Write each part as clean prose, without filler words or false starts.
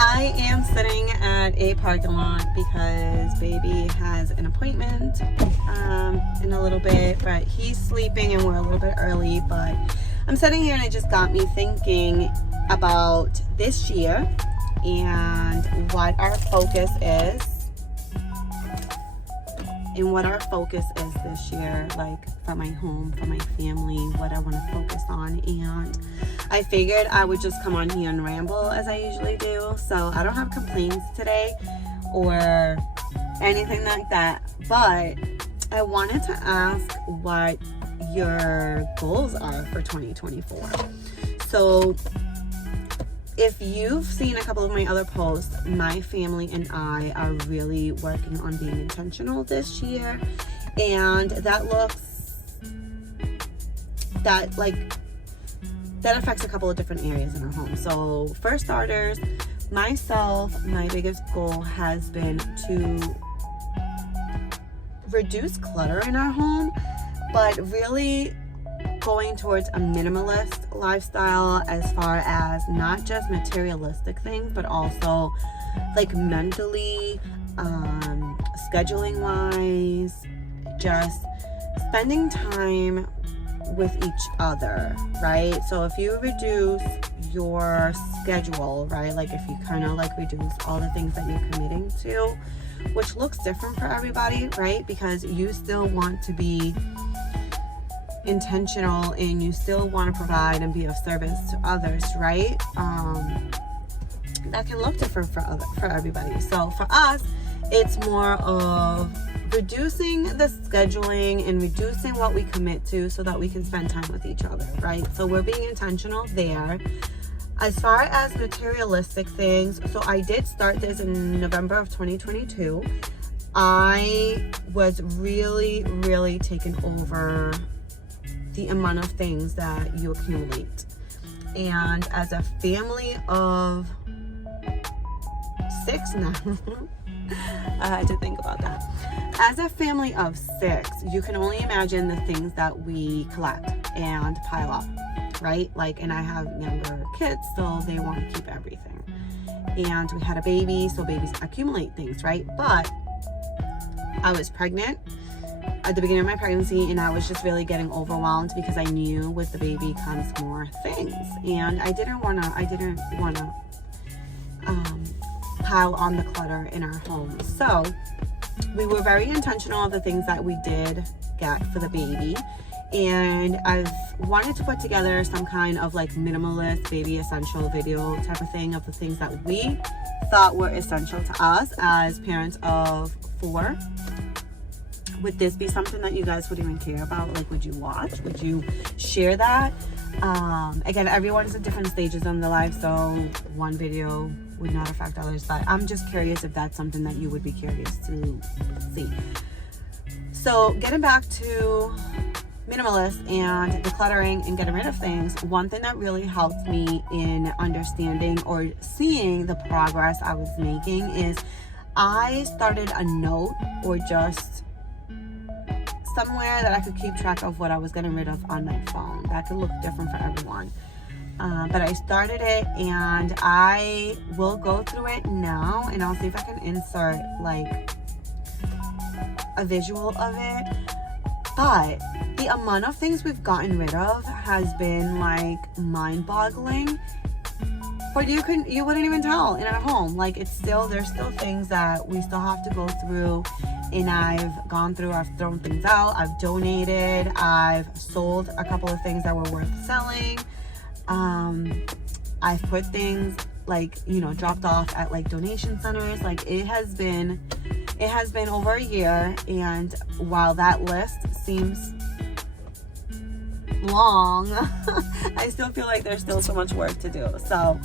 I am sitting at a parking lot because baby has an appointment in a little bit, but he's sleeping and we're a little bit early. But I'm sitting here and it just got me thinking about this year and what our focus is. And what our focus is this year, like for my home, for my family, what I want to focus on. And I figured I would just come on here and ramble as I usually do. So I don't have complaints today or anything like that. But I wanted to ask what your goals are for 2024. So if you've seen a couple of my other posts, my family and I are really working on being intentional this year. And that affects a couple of different areas in our home. So for starters, myself, my biggest goal has been to reduce clutter in our home, but really going towards a minimalist lifestyle as far as not just materialistic things, but also like mentally, scheduling wise, just spending time with each other, right? So if you reduce your schedule, right, like if you kind of like reduce all the things that you're committing to, which looks different for everybody, right? Because you still want to be intentional and you still want to provide and be of service to others, right? That can look different for everybody. So for us, it's more of reducing the scheduling and reducing what we commit to so that we can spend time with each other, right? So we're being intentional there. As far as materialistic things, so I did start this in November of 2022. I was really taken over the amount of things that you accumulate. And as a family of 6 now, I had to think about that. As a family of 6, you can only imagine the things that we collect and pile up, right? Like, and I have younger kids, so they want to keep everything. And we had a baby, so babies accumulate things, right? But I was pregnant at the beginning of my pregnancy, and I was just really getting overwhelmed because I knew with the baby comes more things, and I didn't want to pile on the clutter in our home. So we were very intentional of the things that we did get for the baby, and I've wanted to put together some kind of like minimalist baby essential video type of thing of the things that we thought were essential to us as parents of 4. Would this be something that you guys would even care about? Like, would you watch? Would you share that? Again, everyone's at different stages in their life, so one video would not affect others, but I'm just curious if that's something that you would be curious to see. So getting back to minimalist and decluttering and getting rid of things, one thing that really helped me in understanding or seeing the progress I was making is I started a note or just somewhere that I could keep track of what I was getting rid of on my phone. That could look different for everyone. But I started it, and I will go through it now, and I'll see if I can insert like a visual of it. But the amount of things we've gotten rid of has been like mind-boggling. But you wouldn't even tell in our home. Like, there's still things that we still have to go through. And I've gone through, I've thrown things out, I've donated, I've sold a couple of things that were worth selling. I've put things like, dropped off at like donation centers. Like, it has been over a year. And while that list seems long, I still feel like there's still so much work to do. So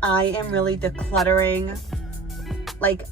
I am really decluttering, like,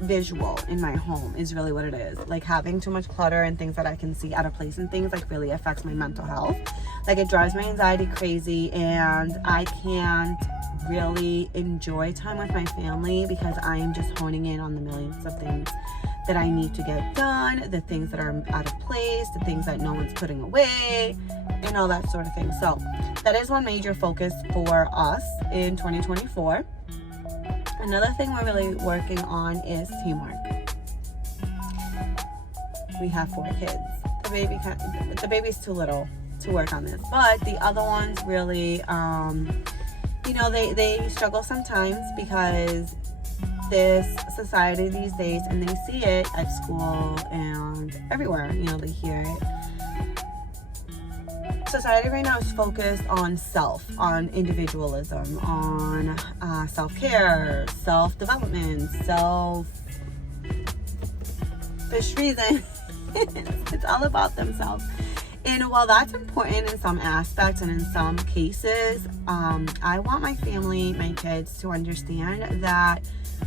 visual in my home is really what it is. Like, having too much clutter and things that I can see out of place and things like really affects my mental health. Like, it drives my anxiety crazy, and I can't really enjoy time with my family because I am just honing in on the millions of things that I need to get done, the things that are out of place, the things that no one's putting away, and all that sort of thing. So that is one major focus for us in 2024. Another thing we're really working on is teamwork. We have 4 kids. The baby's too little to work on this, but the other ones really, they struggle sometimes because this society these days, and they see it at school and everywhere, they hear it. Society right now is focused on on individualism, on self-care, self-development, selfish reason. It's all about themselves. And while that's important in some aspects and in some cases, I want my family, my kids, to understand that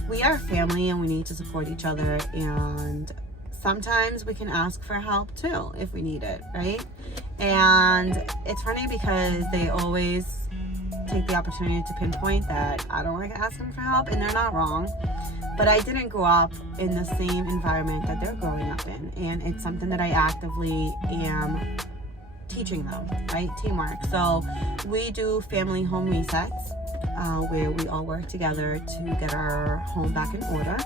we are family and we need to support each other, and sometimes we can ask for help too if we need it, right? And it's funny because they always take the opportunity to pinpoint that I don't like asking for help, and they're not wrong. But I didn't grow up in the same environment that they're growing up in, and it's something that I actively am teaching them, right? Teamwork. So we do family home resets, where we all work together to get our home back in order.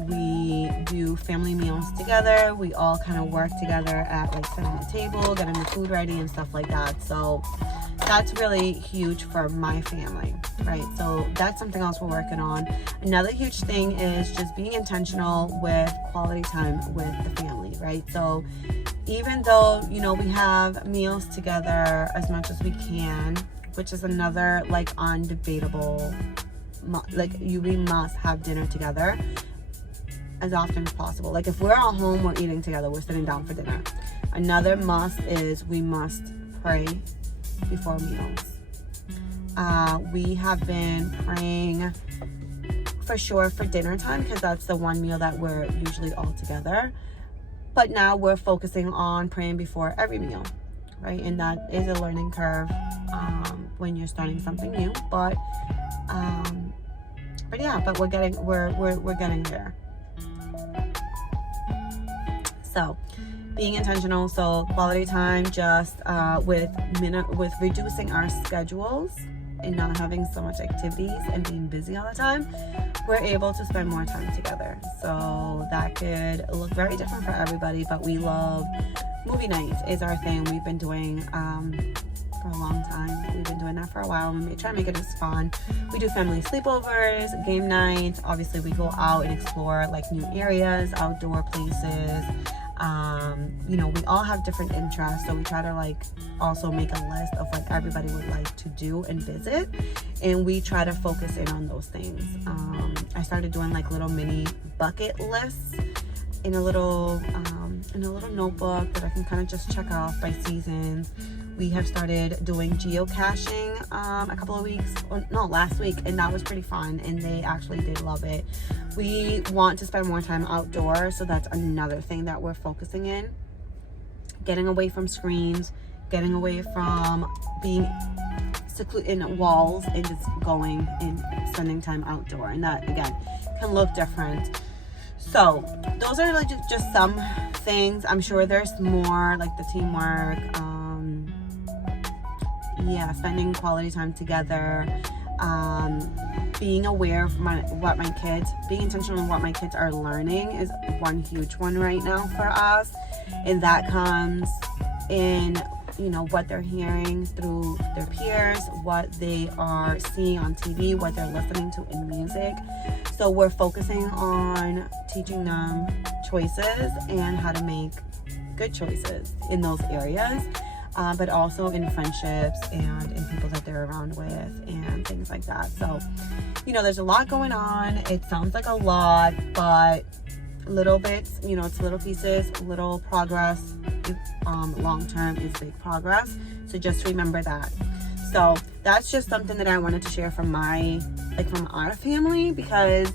We do family meals together. We all kind of work together at setting the table, getting the food ready and stuff like that. So that's really huge for my family, right? So that's something else we're working on. Another huge thing is just being intentional with quality time with the family, right? So even though, we have meals together as much as we can, which is another undebatable, we must have dinner together as often as possible. If we're at home, we're eating together, we're sitting down for dinner. Another must is we must pray before meals. We have been praying for sure for dinner time, because that's the one meal that we're usually all together. But now we're focusing on praying before every meal, right? And that is a learning curve when you're starting something new. But we're getting there. So being intentional, so quality time, just with reducing our schedules and not having so much activities and being busy all the time, we're able to spend more time together. So that could look very different for everybody, but we love movie nights is our thing. We've been doing for a long time. We've been doing that for a while. We try to make it as fun. We do family sleepovers, game nights. Obviously, we go out and explore new areas, outdoor places. We all have different interests, so we try to also make a list of what everybody would like to do and visit, and we try to focus in on those things. I started doing little mini bucket lists in a little notebook that I can kind of just check off by seasons. We have started doing geocaching last week, and that was pretty fun, and they actually did love it. We want to spend more time outdoors, so that's another thing that we're focusing in. Getting away from screens, getting away from being secluded in walls, and just going and spending time outdoor. And that, again, can look different. So those are just some things. I'm sure there's more, the teamwork, spending quality time together, being aware of being intentional in what my kids are learning is one huge one right now for us. And that comes in, what they're hearing through their peers, what they are seeing on TV, what they're listening to in music. So we're focusing on teaching them choices and how to make good choices in those areas. But also in friendships and in people that they're around with and things like that. So, there's a lot going on. It sounds like a lot, but little bits, it's little pieces, little progress. Long term is big progress. So just remember that. So that's just something that I wanted to share from from our family, because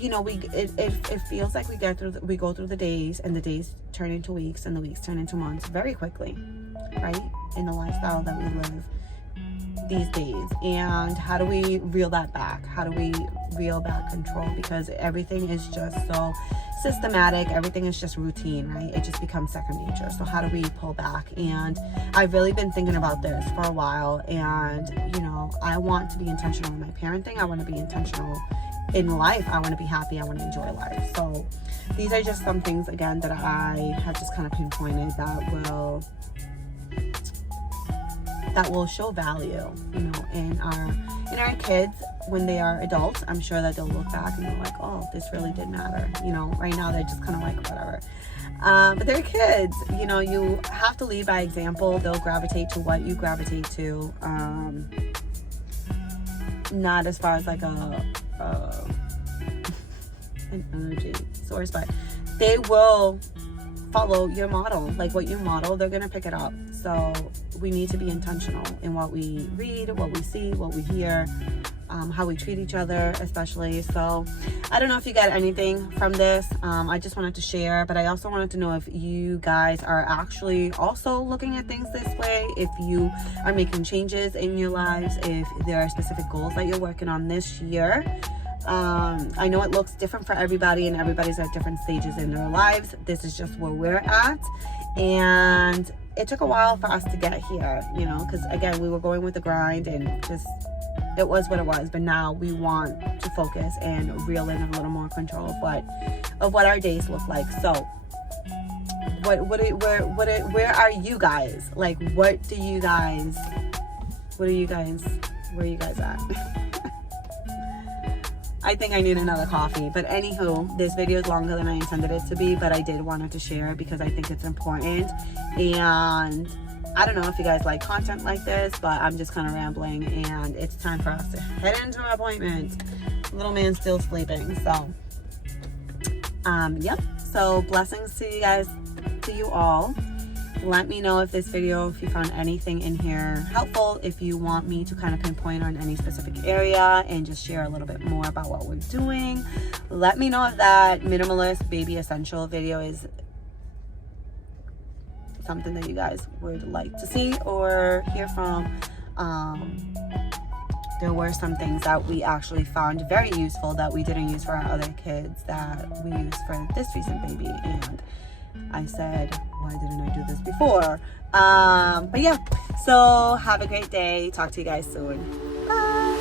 it feels like we go through the days, and the days turn into weeks, and the weeks turn into months very quickly, right? In the lifestyle that we live, these days, and how do we reel that back? How do we reel back control? Because everything is just so systematic, everything is just routine, right? It just becomes second nature. So how do we pull back? And I've really been thinking about this for a while, and you know, I want to be intentional in my parenting. I want to be intentional in life. I want to be happy. I want to enjoy life. So these are just some things, again, that I have just kind of pinpointed that will show value, you know, in our kids when they are adults. I'm sure that they'll look back and they're like, oh, this really did matter. You know, right now they're just kind of like whatever. But they're kids, you know, you have to lead by example. They'll gravitate to what you gravitate to. Not as far as like an energy source, but they will follow your model. Like what you model, they're gonna pick it up. So we need to be intentional in what we read, what we see, what we hear, how we treat each other, especially. So I don't know if you got anything from this. I just wanted to share, but I also wanted to know if you guys are actually also looking at things this way, if you are making changes in your lives, if there are specific goals that you're working on this year. I know it looks different for everybody, and everybody's at different stages in their lives. This is just where we're at, and it took a while for us to get here, you know, because again, we were going with the grind, and just it was what it was. But now we want to focus and reel in a little more control of what our days look like. So where are you guys? Like, where are you guys at? I think I need another coffee. But anywho, this video is longer than I intended it to be, but I did want to share it because I think it's important. And I don't know if you guys like content like this, but I'm just kind of rambling, and it's time for us to head into an appointment. Little man's still sleeping. So yep. So blessings to you guys, to you all. Let me know if this video, if you found anything in here helpful, if you want me to kind of pinpoint on any specific area and just share a little bit more about what we're doing. Let me know if that minimalist baby essential video is something that you guys would like to see or hear from. There were some things that we actually found very useful that we didn't use for our other kids that we used for this recent baby, and I said, why didn't I do this before? But yeah, so have a great day. Talk to you guys soon. Bye.